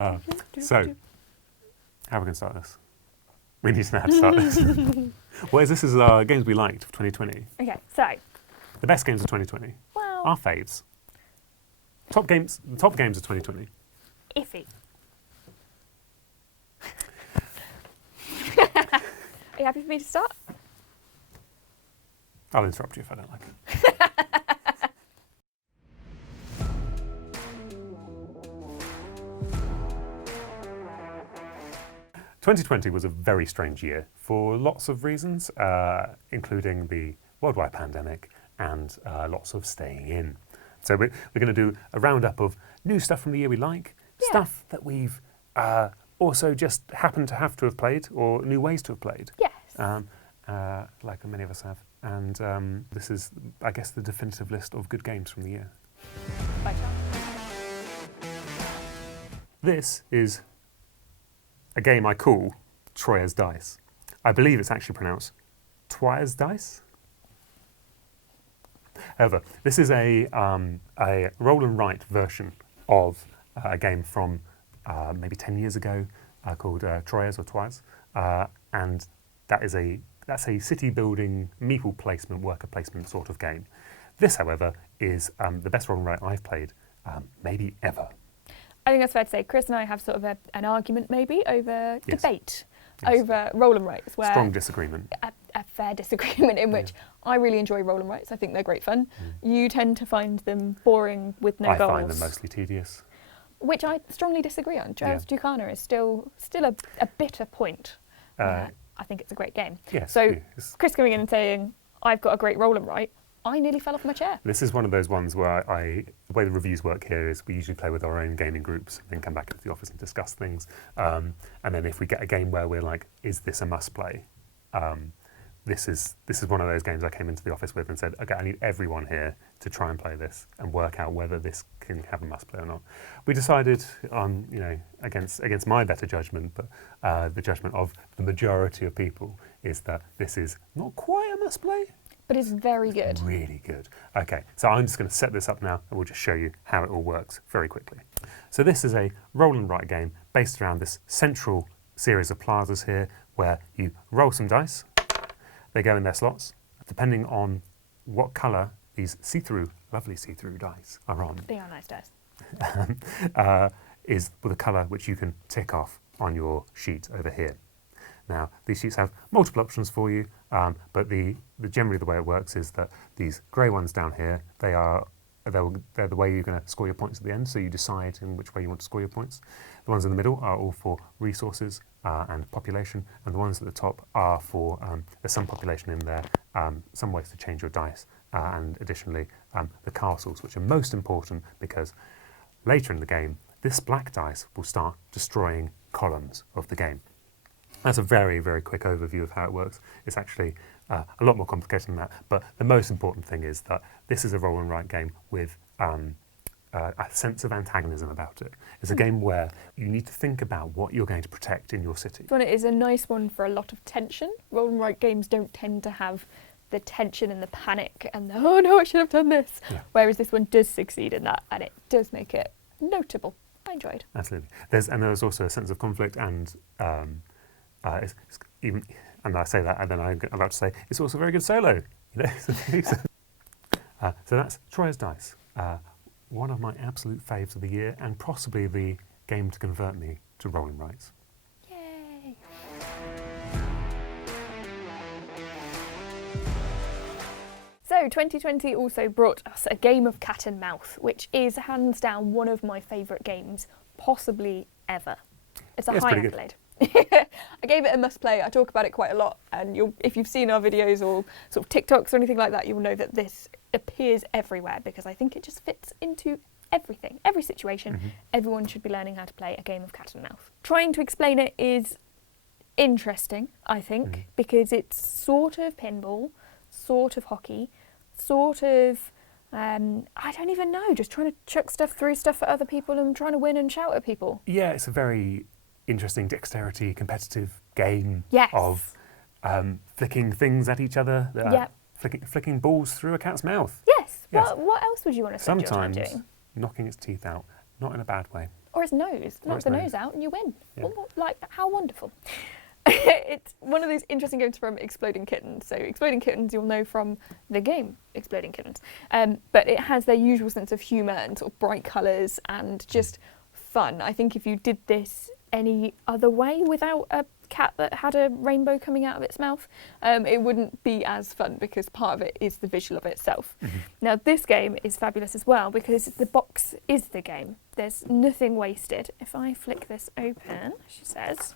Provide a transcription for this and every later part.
So, how are we going to start this? We need to know how to start this. Well, this is our games we liked of 2020. Okay, so. The best games of 2020. Well. Our faves. The top games of 2020. Iffy. Are you happy for me to start? I'll interrupt you if I don't like it. 2020 was a very strange year for lots of reasons, including the worldwide pandemic and lots of staying in. So we're going to do a roundup of new stuff from the year we like, stuff that we've also just happened to have played, or new ways to have played. Yes. Like many of us have. And this is, I guess, the definitive list of good games from the year. Bye. This is a game I call Troyer's Dice. I believe it's actually pronounced Twire's Dice. However, this is a roll and write version of a game from maybe 10 years ago called Troyer's or Twire's, and that's a city building, meeple placement, worker placement sort of game. This, however, is the best roll and write I've played, maybe ever. I think that's fair to say. Chris and I have sort of an argument, maybe, over debate, Yes. over roll and writes. Where Strong disagreement. A fair disagreement in which I really enjoy roll and writes. I think they're great fun. You tend to find them boring with no goals. I find them mostly tedious. Which I strongly disagree on. Gerald's Ducana is still a bitter point. I think it's a great game. Yes, so Chris coming in and saying, I've got a great roll and write, I nearly fell off my chair. This is one of those ones where the way the reviews work here is we usually play with our own gaming groups and then come back into the office and discuss things. And then if we get a game where we're like, is this a must play? This is one of those games I came into the office with and said, okay, I need everyone here to try and play this and work out whether this can have a must play or not. We decided on, against my better judgment, but the judgment of the majority of people is that this is not quite a must play. But it's very good. Really good. Okay, so I'm just going to set this up now and we'll just show you how it all works very quickly. So this is a roll and write game based around this central series of plazas here where you roll some dice, they go in their slots. Depending on what colour these lovely see-through dice are on. They are nice dice. Is the colour which you can tick off on your sheet over here. Now, these sheets have multiple options for you, but generally the way it works is that these grey ones down here, they're the way you're going to score your points at the end, so you decide in which way you want to score your points. The ones in the middle are all for resources and population, and the ones at the top are for, there's some population in there, some ways to change your dice, and additionally the castles, which are most important because later in the game, this black dice will start destroying columns of the game. That's a very, very quick overview of how it works. It's actually a lot more complicated than that, but the most important thing is that this is a roll and write game with a sense of antagonism about it. It's a game where you need to think about what you're going to protect in your city. This one is a nice one for a lot of tension. Roll and write games don't tend to have the tension and the panic and the, oh no, I should have done this. Yeah. Whereas this one does succeed in that, and it does make it notable. I enjoyed. Absolutely. There's also a sense of conflict and it's even, and I say that, and then I'm about to say it's also a very good solo. So that's Troyer's Dice, one of my absolute faves of the year, and possibly the game to convert me to rolling rights. Yay! So 2020 also brought us a game of cat and mouse, which is hands down one of my favourite games, possibly ever. It's a high accolade. I gave it a must play. I talk about it quite a lot, and if you've seen our videos or sort of TikToks or anything like that, you'll know that this appears everywhere because I think it just fits into everything, every situation. Everyone should be learning how to play a game of cat and mouse. Trying to explain it is interesting, I think, because it's sort of pinball, sort of hockey, sort of I don't even know, just trying to chuck stuff through stuff at other people and trying to win and shout at people. Yeah, it's a very interesting dexterity competitive game of flicking things at each other, flicking balls through a cat's mouth. Yes. What else would you want to spend your time doing? Knocking its teeth out, not in a bad way. Or his nose. Knock the nose out and you win. Yeah. Oh, like, how wonderful. It's one of those interesting games from Exploding Kittens. So Exploding Kittens you'll know from the game Exploding Kittens. But it has their usual sense of humour and sort of bright colours and just fun. I think if you did this any other way without a cat that had a rainbow coming out of its mouth, it wouldn't be as fun because part of it is the visual of itself. Now this game is fabulous as well because the box is the game. There's nothing wasted. If I flick this open, she says,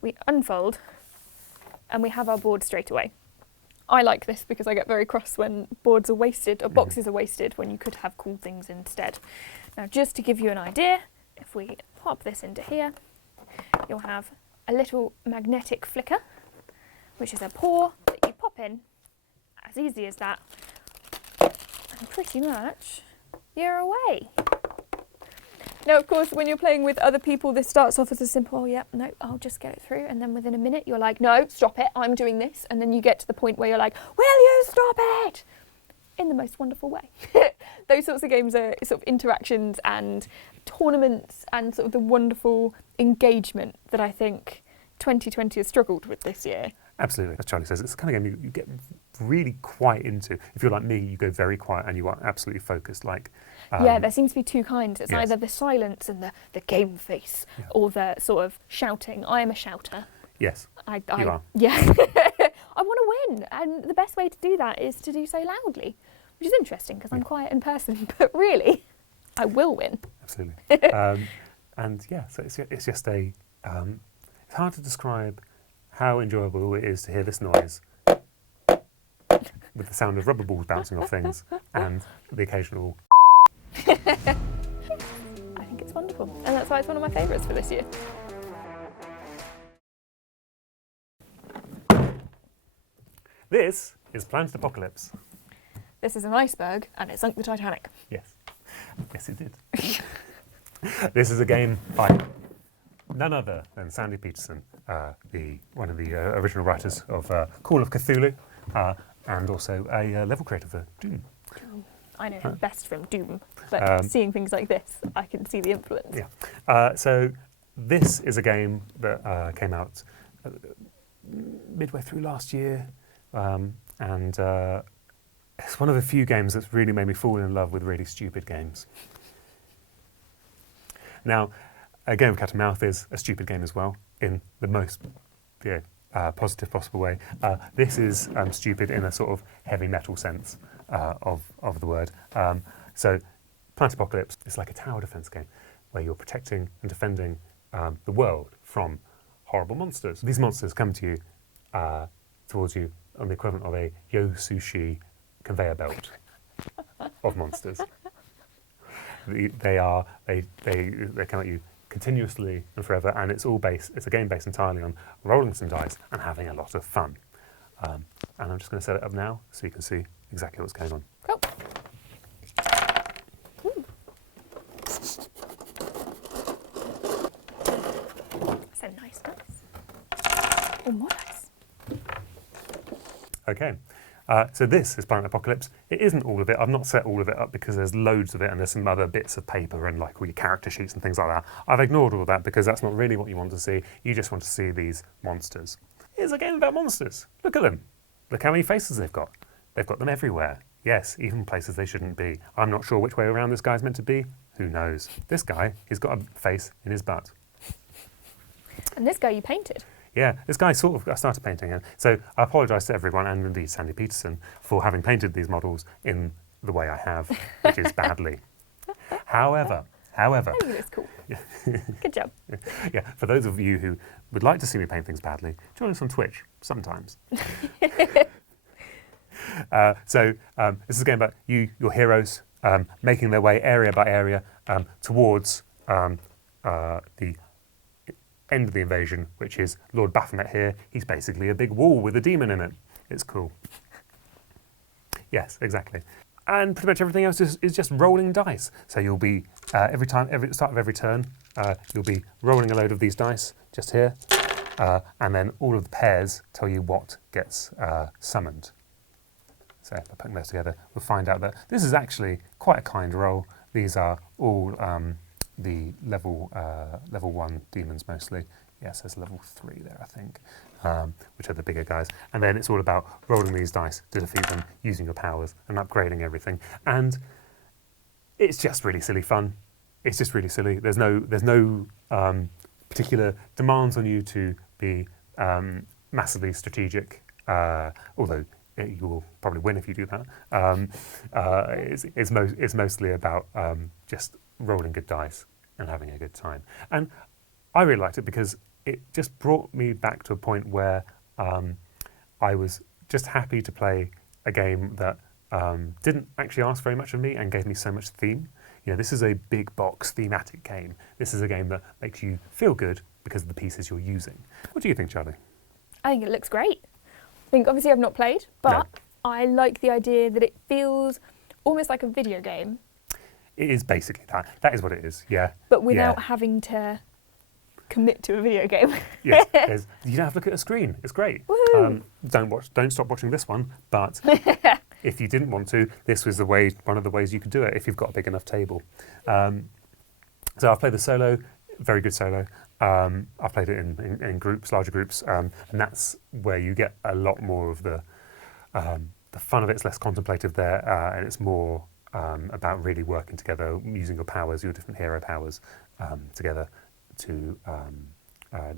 we unfold and we have our board straight away. I like this because I get very cross when boards are wasted or boxes are wasted when you could have cool things instead. Now just to give you an idea, if we pop this into here, you'll have a little magnetic flicker, which is a paw that you pop in, as easy as that, and pretty much you're away. Now, of course, when you're playing with other people, this starts off as a simple, oh, yeah, no, I'll just get it through. And then within a minute, you're like, no, stop it, I'm doing this. And then you get to the point where you're like, will you stop it? In the most wonderful way. Those sorts of games are sort of interactions and tournaments and sort of the wonderful engagement that I think 2020 has struggled with this year. Absolutely, as Charlie says, it's the kind of game you get really quiet into. If you're like me, you go very quiet and you are absolutely focused. Like, yeah, there seems to be two kinds. It's yes. either the silence and the game face, or the sort of shouting. I am a shouter. Yes, you are. Yeah, I want to win, and the best way to do that is to do so loudly, which is interesting because I'm quiet in person, but really, I will win. Absolutely, and yeah, so it's just a. It's hard to describe how enjoyable it is to hear this noise with the sound of rubber balls bouncing off things and the occasional. I think it's wonderful, and that's why it's one of my favourites for this year. This is Planet Apocalypse. This is an iceberg, and it sunk the Titanic. Yes. Yes, it did. This is a game by none other than Sandy Peterson, one of the original writers of Call of Cthulhu, and also a level creator for Doom. I know him best from Doom, but seeing things like this, I can see the influence. Yeah. So this is a game that came out midway through last year, and it's one of the few games that's really made me fall in love with really stupid games. Now, a game of cat and mouse is a stupid game as well, in the most positive possible way. This is stupid in a sort of heavy metal sense of the word. So, Planet Apocalypse is like a tower defense game where you're protecting and defending the world from horrible monsters. These monsters come to you, towards you, on the equivalent of a Yo Sushi conveyor belt of monsters. They come at you continuously and forever, and it's a game based entirely on rolling some dice and having a lot of fun. And I'm just going to set it up now so you can see exactly what's going on. Cool. So nice. Oh, more dice. Okay. So this is Planet Apocalypse. It isn't all of it. I've not set all of it up because there's loads of it and there's some other bits of paper and like all your character sheets and things like that. I've ignored all of that because that's not really what you want to see. You just want to see these monsters. It's a game about monsters. Look at them. Look how many faces they've got. They've got them everywhere. Yes, even places they shouldn't be. I'm not sure which way around this guy's meant to be. Who knows? This guy, he's got a face in his butt. And this guy you painted. Yeah, this guy I started painting him. So I apologise to everyone, and indeed Sandy Peterson, for having painted these models in the way I have, which is badly. However. I think it's cool. Good job. Yeah, for those of you who would like to see me paint things badly, join us on Twitch sometimes. So this is a game about your heroes, making their way area by area towards the end of the invasion, which is Lord Baphomet here. He's basically a big wall with a demon in it. It's cool. Yes, exactly. And pretty much everything else is just rolling dice. So you'll be, at the start of every turn, you'll be rolling a load of these dice, just here, and then all of the pairs tell you what gets summoned. So by putting those together, we'll find out that this is actually quite a kind roll. these are all the level 1 demons mostly. Yes, there's level 3 there, I think, which are the bigger guys. And then it's all about rolling these dice to defeat them, using your powers and upgrading everything. And it's just really silly fun. It's just really silly. There's no particular demands on you to be massively strategic, although you will probably win if you do that. It's mostly about just rolling good dice and having a good time. And I really liked it because it just brought me back to a point where I was just happy to play a game that didn't actually ask very much of me and gave me so much theme. You know, this is a big box thematic game. This is a game that makes you feel good because of the pieces you're using. What do you think, Charlie? I think it looks great. I think obviously I've not played, but No. I like the idea that it feels almost like a video game. It is basically that. That is what it is, yeah. But without having to commit to a video game. Yes, you don't have to look at a screen. It's great. Don't stop watching this one, but if you didn't want to, this was one of the ways you could do it if you've got a big enough table. So I've played the solo, very good solo. I've played it in groups, larger groups, and that's where you get a lot more of the fun of it. It's less contemplative there, and it's more about really working together, using your powers, your different hero powers together to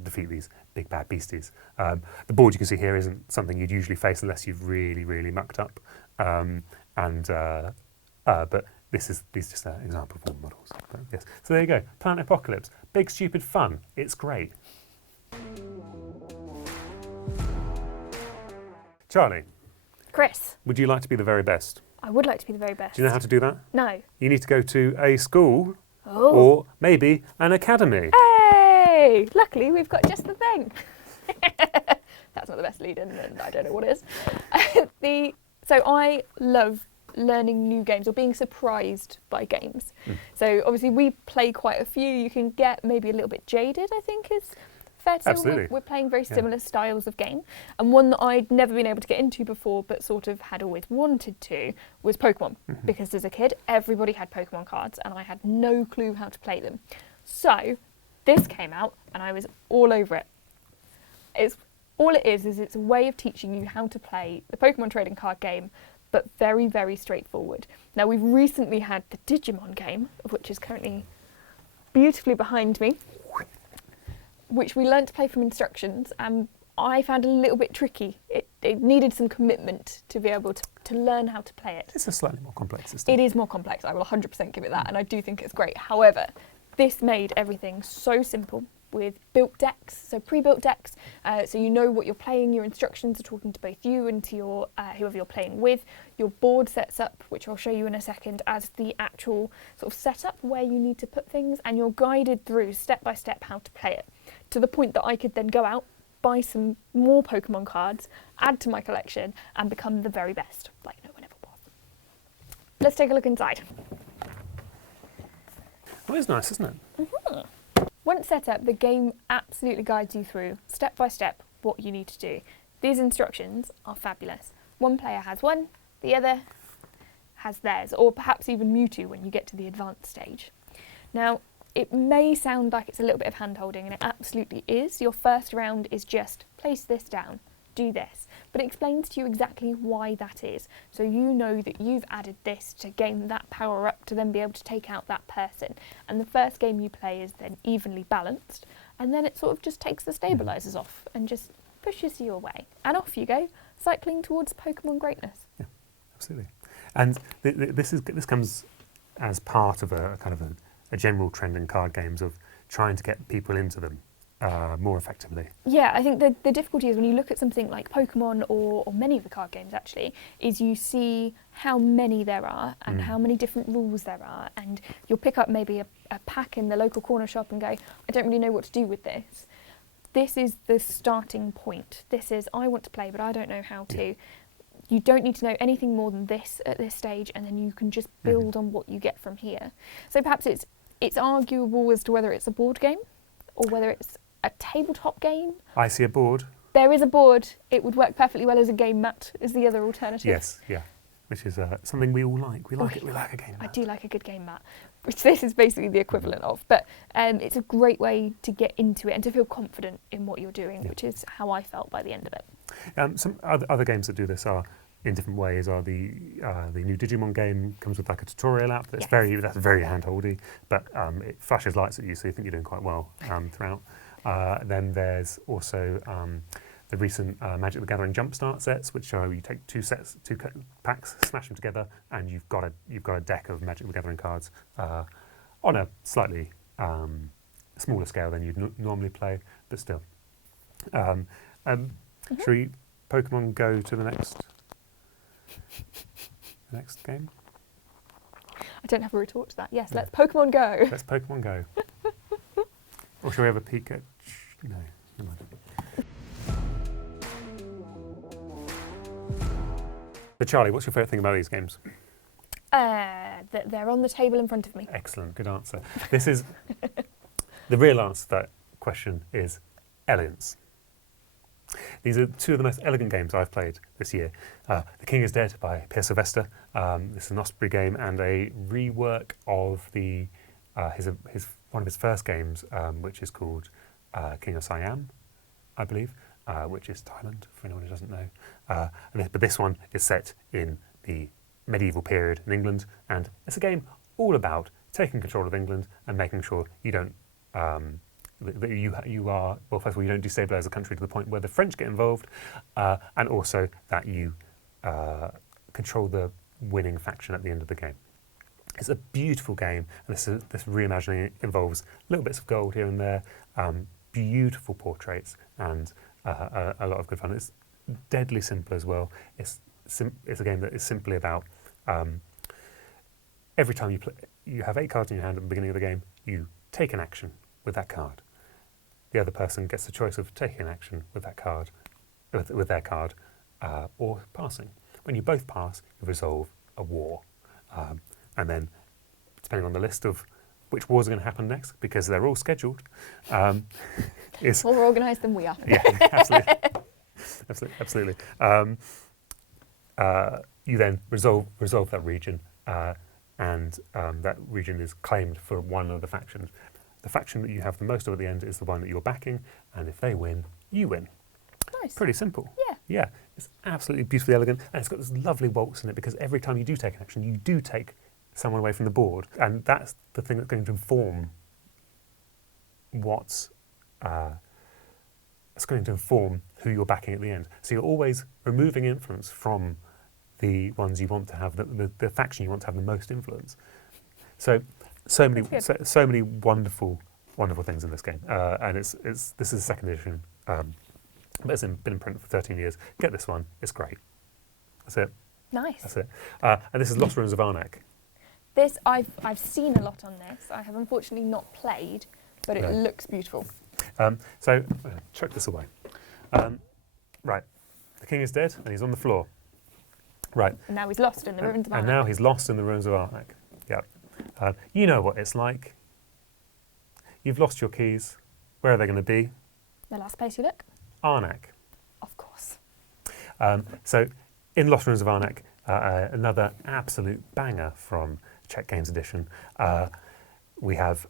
defeat these big bad beasties. The board you can see here isn't something you'd usually face unless you've really, really mucked up. But this is just an example of all models. But yes. So there you go. Planet Apocalypse. Big, stupid fun. It's great. Charlie, Chris, would you like to be the very best? I would like to be the very best. Do you know how to do that? No. You need to go to a school Oh. or maybe an academy. Hey! Luckily, we've got just the thing. That's not the best lead-in, and I don't know what is. So I love learning new games or being surprised by games. So obviously we play quite a few. You can get maybe a little bit jaded, I think is fair to say. Absolutely. We're playing very similar styles of game. And one that I'd never been able to get into before but sort of had always wanted to was Pokemon. Because as a kid, everybody had Pokemon cards and I had no clue how to play them. So this came out and I was all over it. All it is it's a way of teaching you how to play the Pokemon trading card game, but very, very straightforward. Now, we've recently had the Digimon game, which is currently beautifully behind me, which we learnt to play from instructions, and I found a little bit tricky. It needed some commitment to be able to learn how to play it. It's a slightly more complex system. It is more complex, I will 100% give it that, and I do think it's great. However, this made everything so simple with built decks, so pre-built decks, so you know what you're playing, your instructions are talking to both you and to your whoever you're playing with. Your board sets up, which I'll show you in a second, as the actual sort of setup where you need to put things, and you're guided through step by step how to play it, to the point that I could then go out, buy some more Pokemon cards, add to my collection, and become the very best, like no one ever was. Let's take a look inside. Well, it's nice, isn't it? Once set up, the game absolutely guides you through, step by step, what you need to do. These instructions are fabulous. One player has one, the other has theirs, or perhaps even Mewtwo when you get to the advanced stage. Now, it may sound like it's a little bit of hand-holding, and it absolutely is. Your first round is just place this down, do this, but it explains to you exactly why that is. So you know that you've added this to gain that power up to then be able to take out that person. And the first game you play is then evenly balanced, and then it sort of just takes the stabilizers off and just pushes you away. And off you go, cycling towards Pokemon greatness. Yeah, absolutely. And this comes as part of a kind of a general trend in card games of trying to get people into them more effectively. Yeah, I think the difficulty is when you look at something like Pokemon or many of the card games actually, is you see how many there are and how many different rules there are, and you'll pick up maybe a pack in the local corner shop and go, I don't really know what to do with this. This is the starting point. This is, I want to play but I don't know how to. You don't need to know anything more than this at this stage, and then you can just build on what you get from here. So perhaps it's arguable as to whether it's a board game or whether it's a tabletop game. I see a board. There is a board. It would work perfectly well as a game mat, is the other alternative. Yes, yeah. Which is something we all like. We like it. We like a game mat. I do like a good game mat. which this is basically the equivalent of. But it's a great way to get into it and to feel confident in what you're doing, which is how I felt by the end of it. Some other games that do this are in different ways. Are the new Digimon game comes with like a tutorial app that's very handholdy, but it flashes lights at you, so you think you're doing quite well throughout. Then there's also the recent Magic the Gathering Jumpstart sets, which are you take two packs, smash them together, and you've got a deck of Magic the Gathering cards on a slightly smaller scale than you'd normally play, but still. Should we Pokemon Go to the next game? I don't have a retort to that. Yes, let's Pokemon Go. Let's Pokemon Go. Or shall we have a Pikachu? No, never mind. So Charlie, what's your favourite thing about these games? That they're on the table in front of me. Excellent, good answer. This is the real answer to that question is elegance. These are two of the most elegant games I've played this year. The King is Dead by Pierre Sylvester. This is an Osprey game and a rework of one of his first games, which is called King of Siam, I believe, which is Thailand, for anyone who doesn't know. But this one is set in the medieval period in England, and it's a game all about taking control of England and making sure you don't that you are, well, first of all, you don't destabilise the country to the point where the French get involved, and also that you control the winning faction at the end of the game. It's a beautiful game, and this reimagining involves little bits of gold here and there, beautiful portraits, and a lot of good fun. It's deadly simple as well. It's a game that is simply about every time you play, you have 8 cards in your hand at the beginning of the game, you take an action with that card. The other person gets the choice of taking an action with that card, with their card, or passing. When you both pass, you resolve a war. And then, depending on the list of which wars are going to happen next, because they're all scheduled, is more organised than we are. Yeah, absolutely. You then resolve that region, and that region is claimed for one of the factions. The faction that you have the most of at the end is the one that you're backing, and if they win, you win. Nice. Pretty simple. Yeah. Yeah, it's absolutely beautifully elegant, and it's got this lovely waltz in it, because every time you do take an action, you do take someone away from the board, and that's the thing that's going to inform it's going to inform who you're backing at the end. So you're always removing influence from the ones you want to have, the faction you want to have the most influence. So many wonderful things in this game, and this is the second edition, but it's been in print for 13 years. Get this one; it's great. That's it. Nice. That's it. And this is Lost Ruins of Arnak. This I've seen a lot on this. I have unfortunately not played, but it looks beautiful. So chuck this away. Right, the king is dead and he's on the floor. Right. And now he's lost in the ruins of Arnak. And now he's lost in the ruins of Arnak. Yep. You know what it's like. You've lost your keys. Where are they going to be? The last place you look? Arnak. Of course. So, in Lost Ruins of Arnak, another absolute banger from Czech Games Edition, we have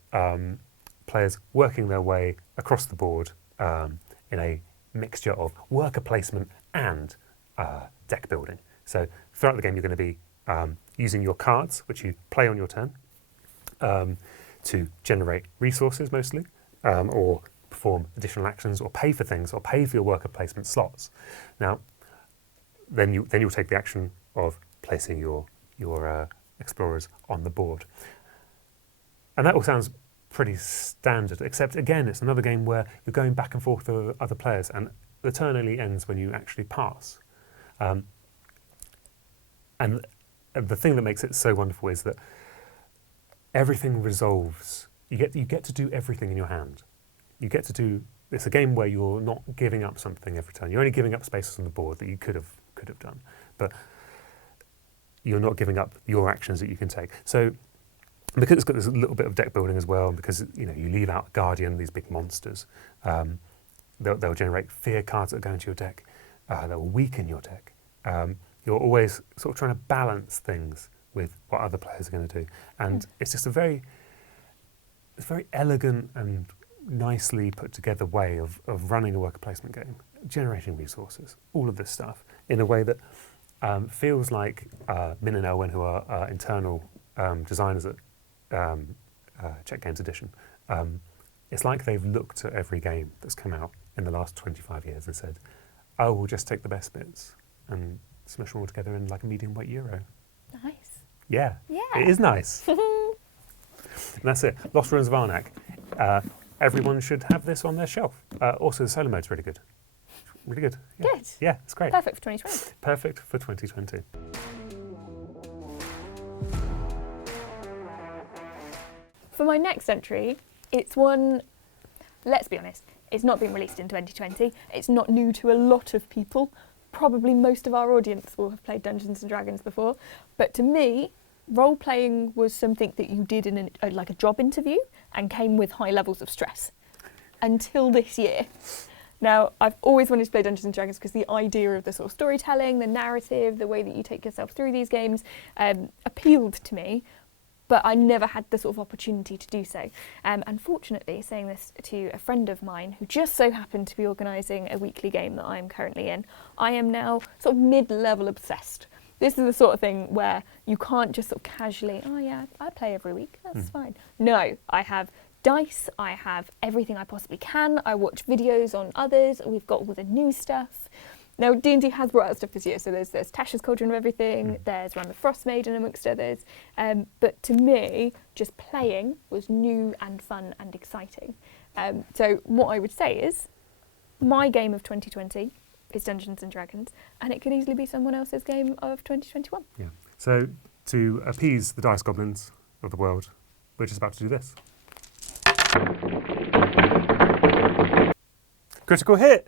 players working their way across the board in a mixture of worker placement and deck building. So, throughout the game, you're going to be using your cards, which you play on your turn, to generate resources mostly, or perform additional actions, or pay for things, or pay for your worker placement slots. Now, then you'll take the action of placing your explorers on the board, and that all sounds pretty standard. Except again, it's another game where you're going back and forth with other players, and the turn only ends when you actually pass. And the thing that makes it so wonderful is that everything resolves. You get to do everything in your hand. You get to do. It's a game where you're not giving up something every turn. You're only giving up spaces on the board that you could have done, but you're not giving up your actions that you can take. So, because it's got this little bit of deck building as well, and because you leave out Guardian, these big monsters, they'll generate fear cards that go into your deck. They'll weaken your deck. You're always sort of trying to balance things with what other players are going to do. And it's just a very elegant and nicely put together way of running a worker placement game, generating resources, all of this stuff in a way that feels like Min and Elwyn, who are internal designers at Czech Games Edition, it's like they've looked at every game that's come out in the last 25 years and said, oh, we'll just take the best bits and smush them all together in like a medium weight Euro. Nice. Yeah. It is nice. And that's it. Lost Ruins of Arnak. Everyone should have this on their shelf. Also, the solo mode's really good. Really good. Yeah. Good. Yeah, it's great. Perfect for 2020. Perfect for 2020. For my next entry, it's one, let's be honest, it's not been released in 2020. It's not new to a lot of people. Probably most of our audience will have played Dungeons & Dragons before. But to me, role-playing was something that you did in like a job interview and came with high levels of stress. Until this year. Now, I've always wanted to play Dungeons & Dragons because the idea of the sort of storytelling, the narrative, the way that you take yourself through these games appealed to me. But I never had the sort of opportunity to do so. Unfortunately, saying this to a friend of mine who just so happened to be organising a weekly game that I'm currently in, I am now sort of mid-level obsessed. This is the sort of thing where you can't just sort of casually, oh yeah, I play every week, that's fine. No, I have dice, I have everything I possibly can, I watch videos on others, we've got all the new stuff. Now, D&D has brought out stuff this year, so there's Tasha's Cauldron of Everything, there's Run the Frost Maiden amongst others, but to me, just playing was new and fun and exciting. So what I would say is, my game of 2020 is Dungeons & Dragons, and it could easily be someone else's game of 2021. Yeah. So, to appease the dice goblins of the world, we're just about to do this. Critical hit!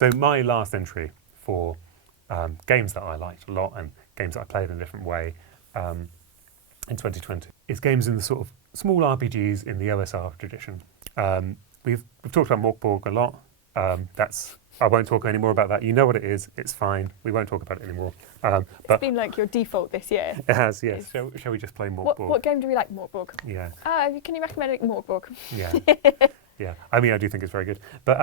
So my last entry for games that I liked a lot and games that I played in a different way in 2020 is games in the sort of small RPGs in the OSR tradition. We've talked about Mork Borg a lot. I won't talk any more about that. You know what it is. It's fine. We won't talk about it anymore. It's been like your default this year. It has, yes. Shall we just play Mork Borg? What game do we like, Mork Borg? Yeah. Can you recommend Mork Borg? Yeah. Yeah, I mean, I do think it's very good. But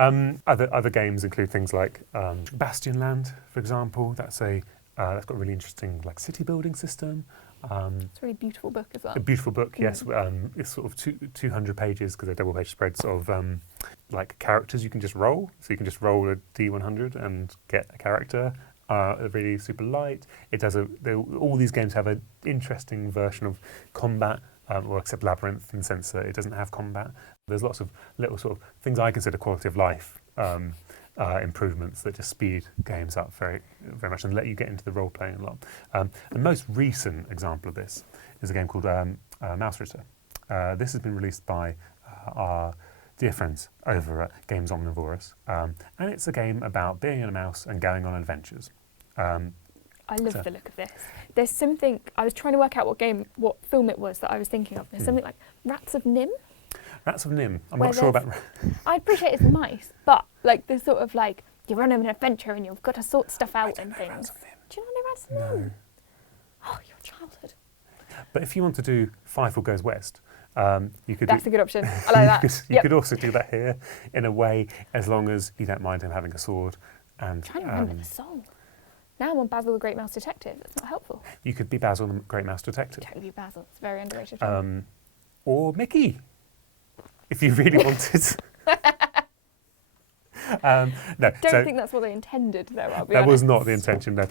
other games include things like Bastionland, for example. That's got a really interesting like city building system. It's a really beautiful book as well. A beautiful book, yes. It's sort of 200 pages because they're double page spreads of like characters you can just roll. So you can just roll a D100 and get a character. Really super light. It does all these games have an interesting version of combat. Well, except Labyrinth in the sense that it doesn't have combat. There's lots of little sort of things I consider quality of life improvements that just speed games up very, very much and let you get into the role playing a lot. The most recent example of this is a game called Mausritter. This has been released by our dear friends over at Games Omnivorous, and it's a game about being a mouse and going on adventures. I love the look of this. There's something, I was trying to work out what film it was that I was thinking of. There's something like Rats of Nim. Rats of Nim. I'm not sure about... I appreciate it's mice, but like there's sort of like, you're on an adventure and you've got to sort stuff out and things. Rats of Nim. Do you not know Rats of Nim? No. Oh, your childhood. But if you want to do Firefall Goes West, you could... That's a good option. I like that. You could also do that here in a way, as long as you don't mind him having a sword. And I'm trying to remember the song. Now I'm on Basil the Great Mouse Detective. That's not helpful. You could be Basil the Great Mouse Detective. Totally be Basil. It's very underrated. Or Mickey, if you really wanted. No, don't think that's what they intended, though. I'll be that honest. was not the intention, no.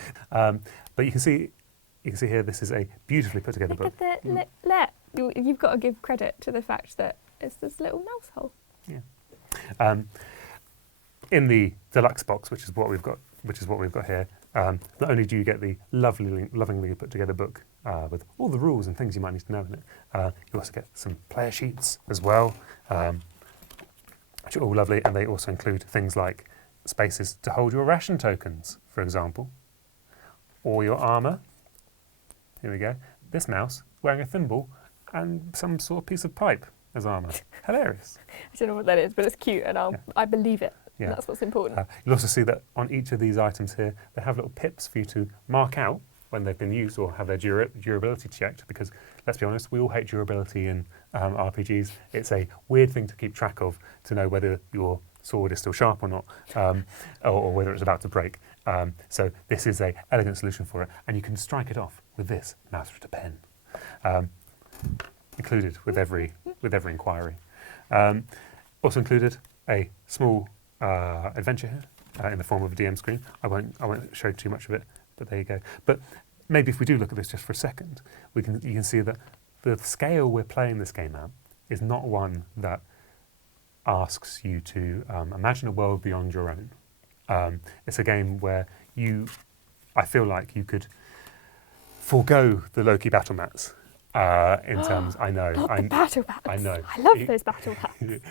But you can see here. This is a beautifully put together book. Look at the You've got to give credit to the fact that it's this little mouse hole. Yeah. In the deluxe box, which is what we've got here. Not only do you get the lovingly put together book with all the rules and things you might need to know in it, you also get some player sheets as well, which are all lovely, and they also include things like spaces to hold your ration tokens, for example, or your armour. Here we go. This mouse wearing a thimble and some sort of piece of pipe as armour. Hilarious. I don't know what that is, but it's cute, and I believe it. Yeah. That's what's important. You'll also see that on each of these items here, they have little pips for you to mark out when they've been used or have their durability checked, because let's be honest, we all hate durability in RPGs. It's a weird thing to keep track of, to know whether your sword is still sharp or not, or whether it's about to break. So this is a elegant solution for it, and you can strike it off with this Mausritter pen, included with every inquiry. Also included a small adventure here in the form of a DM screen. I won't show too much of it, but there you go. But maybe if we do look at this just for a second, you can see that the scale we're playing this game at is not one that asks you to imagine a world beyond your own. It's a game where I feel like you could forego the Loki battle mats. In terms, I know. Not the battle mats. I know. I love those battle mats.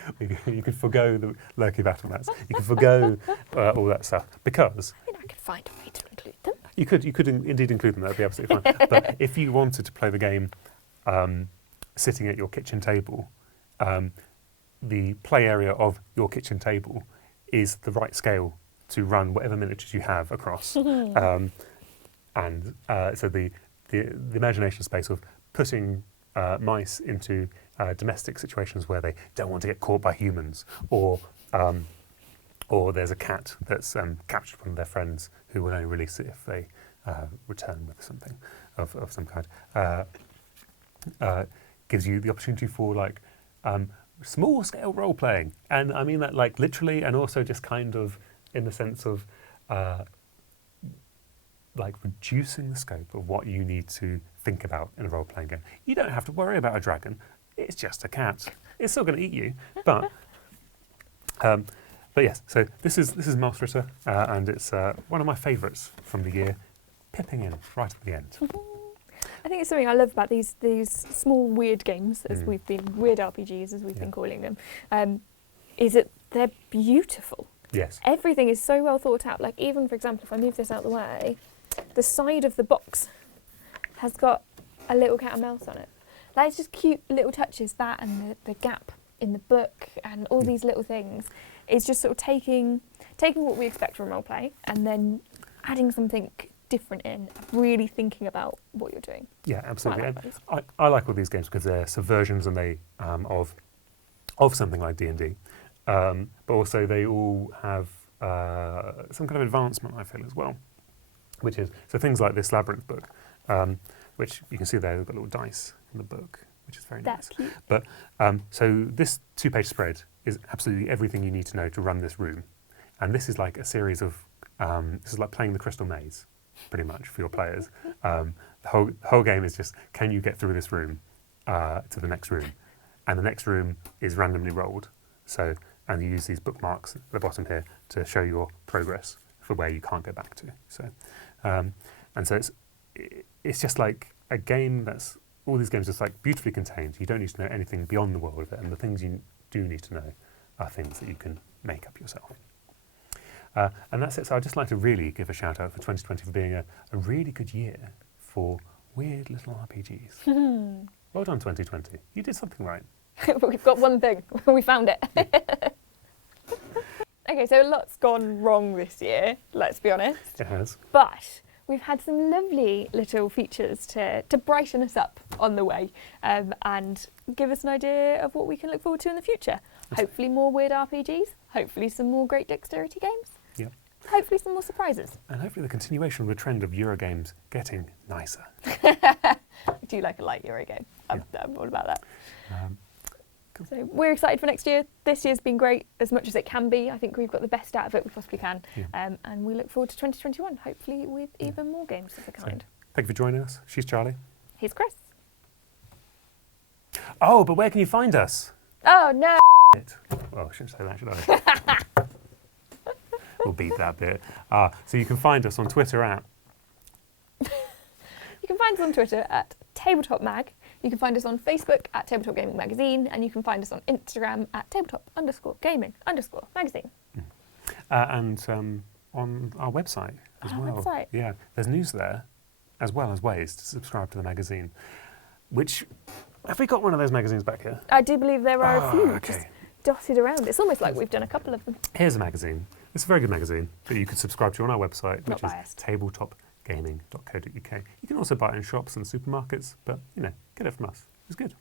You could forego the Loki battle mats. You could forego all that stuff, because I could find a way to include them. You could indeed include them. That'd be absolutely fine. But if you wanted to play the game sitting at your kitchen table, the play area of your kitchen table is the right scale to run whatever miniatures you have across. So the imagination space of putting mice into domestic situations where they don't want to get caught by humans, or there's a cat that's captured one of their friends who will only release it if they return with something of some kind. Gives you the opportunity for small scale role playing, and I mean that literally, and also just kind of in the sense of reducing the scope of what you need to think about in a role playing game. You don't have to worry about a dragon; it's just a cat. It's still going to eat you, but yes. So this is Mausritter, and it's one of my favourites from the year, pipping in right at the end. I think it's something I love about these small weird games, as weird RPGs as we've been calling them, is that they're beautiful. Yes. Everything is so well thought out. Even, for example, if I move this out of the way, the side of the box has got a little cat and mouse on it. It's just cute little touches, that and the gap in the book and all these little things. It's just sort of taking what we expect from roleplay and then adding something different in, really thinking about what you're doing. Yeah, absolutely. I like all these games because they're subversions and they of something like D&D, but also they all have some kind of advancement, I feel, as well, which is things like this Labyrinth book, which you can see there, they've got little dice in the book, which is very nice. Cute. But so this 2-page spread is absolutely everything you need to know to run this room, and this is like a series of this is like playing the Crystal Maze, pretty much, for your players. The whole game is just, can you get through this room to the next room, and the next room is randomly rolled. And you use these bookmarks at the bottom here to show your progress for where you can't go back to. So it's just like a game that's, all these games are just beautifully contained. You don't need to know anything beyond the world of it, and the things you do need to know are things that you can make up yourself. And that's it. So I'd just like to really give a shout out for 2020 for being a really good year for weird little RPGs. Well done, 2020. You did something right. We've got one thing. We found it. Okay, so a lot's gone wrong this year, let's be honest. It has. But we've had some lovely little features to brighten us up on the way, and give us an idea of what we can look forward to in the future. Hopefully more weird RPGs, hopefully some more great dexterity games, yep. Hopefully some more surprises. And hopefully the continuation of the trend of Eurogames getting nicer. I do like a light Eurogame. I'm all about that. Cool. So we're excited for next year. This year's been great as much as it can be. I think we've got the best out of it we possibly can. Yeah. And we look forward to 2021, hopefully with even more games of the kind. So, thank you for joining us. She's Charlie. He's Chris. Oh, but where can you find us? Oh, no. Well, I shouldn't say that, should I? We'll beat that bit. So you can find us on Twitter at... You can find us on Twitter at Tabletop Mag. You can find us on Facebook at Tabletop Gaming Magazine, and you can find us on Instagram at tabletop_gaming_magazine. And on our website as well. Website. Yeah, there's news there, as well as ways to subscribe to the magazine. Which, have we got one of those magazines back here? I do believe there are a few. Okay. dotted around. It's almost like we've done a couple of them. Here's a magazine. It's a very good magazine that you can subscribe to on our website, Not which biased. is tabletopgaming.co.uk. You can also buy it in shops and supermarkets, but, you know, get it from us. It's good.